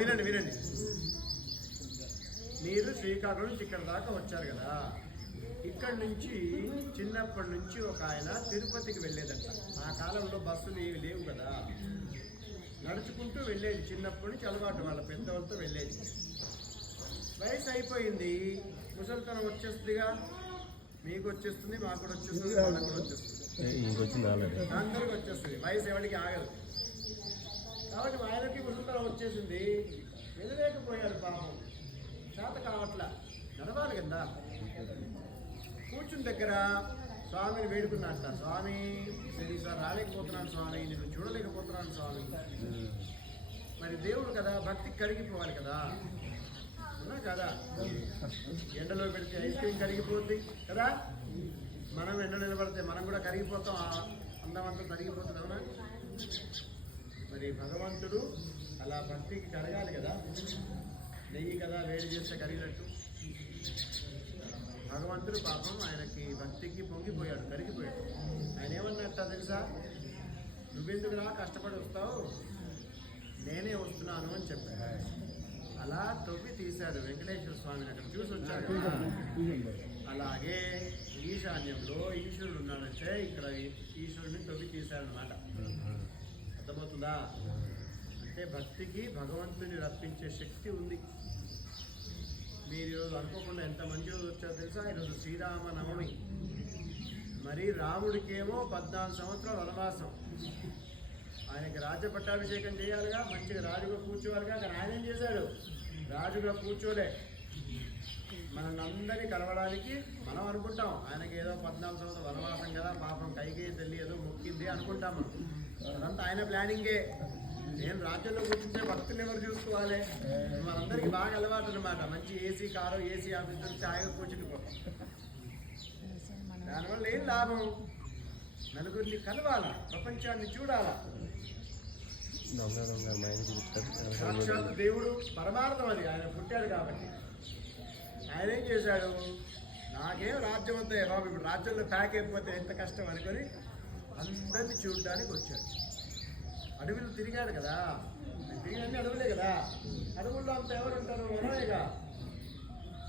వినండి వినండి. మీరు శ్రీకాకుళం నుంచి ఇక్కడ దాకా వచ్చారు కదా, ఇక్కడ నుంచి చిన్నప్పటి నుంచి ఒక ఆయన తిరుపతికి వెళ్ళేదంట. ఆ కాలంలో బస్సులు ఏవి లేవు కదా, నడుచుకుంటూ వెళ్ళేది. చిన్నప్పటి నుంచి అలవాటు, వాళ్ళ పెద్దవాళ్ళతో వెళ్ళేది. వయసు అయిపోయింది, ముసలితనం వచ్చేస్తుందిగా. మీకు వచ్చేస్తుంది, మాకు కూడా వచ్చేస్తుంది, వాళ్ళకు కూడా వచ్చేస్తుంది, అందరికి వచ్చేస్తుంది. వయసు ఎవరికి ఆగదు. కాబట్టి ఆయనకి ముసలితనం వచ్చేసింది, వెళ్ళలేకపోయాడు పాపం. చేత కావట్లా, నడవాలి కదా. కూర్చుని దగ్గర స్వామిని వేడుకున్నట్ట. స్వామి ఈసారి రాలేకపోతున్నాను స్వామి, నేను చూడలేకపోతున్నాను స్వామి. మరి దేవుడు కదా, భక్తికి కరిగిపోవాలి కదా, అవునా కదా. ఎండలో పెడితే ఐస్ క్రీమ్ కరిగిపోద్ది కదా, మనం ఎండ నిలబడితే మనం కూడా కరిగిపోతాం, అందమంతా కరిగిపోతుంది, అవునా. మరి భగవంతుడు అలా భక్తికి కరగాలి కదా. నెయ్యి కదా వేడి చేస్తే కరిగినట్టు భగవంతుడు పాపం ఆయనకి భక్తికి పొంగిపోయాడు, కరిగిపోయాడు. ఆయన ఏమన్నట్ట తెలుసా, నువ్వెందుకురా కష్టపడి వస్తావు, నేనే వస్తున్నాను అని చెప్పాడు. అలా తవ్వి తీశాడు వెంకటేశ్వర స్వామిని, అక్కడ చూసి వచ్చాడు. అలాగే ఈశాన్యంలో ఈశ్వరుడు ఉన్నాడంటే ఇక్కడ ఈశ్వరుడిని తవ్వి తీశాడనమాట. అర్థమవుతుందా? అంటే భక్తికి భగవంతుని రప్పించే శక్తి ఉంది. మీరు ఈరోజు అనుకోకుండా ఎంత మంచి రోజు వచ్చారో తెలుసా, ఈరోజు శ్రీరామనవమి. మరి రాముడికేమో 14 సంవత్సరాల వనవాసం. ఆయనకి రాజ్య పట్టాభిషేకం చేయాలిగా, మంచిగా రాజుగా కూర్చోవాలిగా. కానీ ఆయన ఏం చేశాడు, రాజుగా కూర్చోలే. మనల్ని అందరినీ కలవడానికి మనం అనుకుంటాం ఆయనకి ఏదో 14 సంవత్సరాల వనవాసం కదా, పాపం కైకేయి తల్లి ఏదో మొక్కింది అనుకుంటాం మనం. అదంతా ఆయన ప్లానింగే. నేను రాజ్యంలో కూర్చుంటే భక్తులు ఎవరు చూసుకోవాలి, మనందరికీ బాగా అలవాటు అనమాట. మంచి ఏసీ కారు, ఏసీ ఆఫీసులు ఛాయగా కూర్చుని పోతాం. దానివల్ల ఏం లాభం, నలుగురిని కలవాలా, ప్రపంచాన్ని చూడాలా. సాక్షాత్ దేవుడు పరమార్థం అది, ఆయన పుట్టాడు కాబట్టి. ఆయన ఏం చేశాడు, నాకేం రాజ్యం వద్ద బాబు, ఇప్పుడు రాజ్యంలో ప్యాక్ అయిపోతే ఎంత కష్టం అనుకొని అందరినీ చూడడానికి వచ్చాడు. అడవులు తిరిగాడు కదా, తిరిగి అడవులే కదా, అడవుల్లో అంత ఎవరు ఉంటారు, మనమేగా,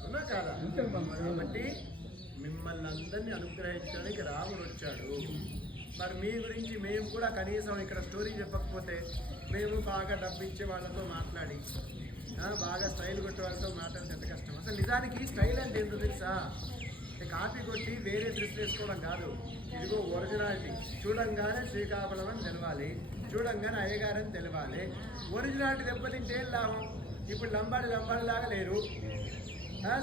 ఉన్నా కాదా. కాబట్టి మిమ్మల్ని అందరినీ అనుగ్రహించడానికి రాముడు వచ్చాడు. మరి మీ గురించి మేము కూడా కనీసం ఇక్కడ స్టోరీ చెప్పకపోతే, మేము బాగా డబ్బిచ్చే వాళ్ళతో మాట్లాడి, బాగా స్టైల్ కొట్టే వాళ్ళతో మాట్లాడితే ఎంత కష్టం. అసలు నిజానికి స్టైల్ అంటే ఏంటో తెలుసా, కాపీ కొట్టి వేరే డ్రెస్ వేసుకోవడం కాదు. ఇదిగో ఒరిజినాలిటీ. చూడంగానే శ్రీకాకుళం అని తెలవాలి, చూడంగానే అయ్యగారని తెలవాలి. ఒరిజినాలిటీ దెబ్బతింటే ఏం లాభం. ఇప్పుడు లంబాడిలాగా లేరు.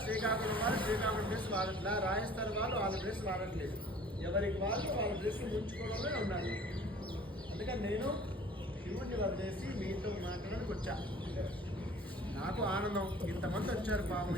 శ్రీకాకుళం వాళ్ళు శ్రీకాకుళం డ్రెస్ వాడట్లా, రాజస్థాన్ వాళ్ళు వాళ్ళ డ్రెస్ వాడట్లేదు. ఎవరికి వాళ్ళు వాళ్ళ డ్రెస్ ముంచుకోవడమే ఉండాలి. అందుకని నేను శివుడిని వదిలేసి మీతో మాట్లాడడానికి వచ్చా. నాకు ఆనందం, ఇంతమంది వచ్చారు పాపం.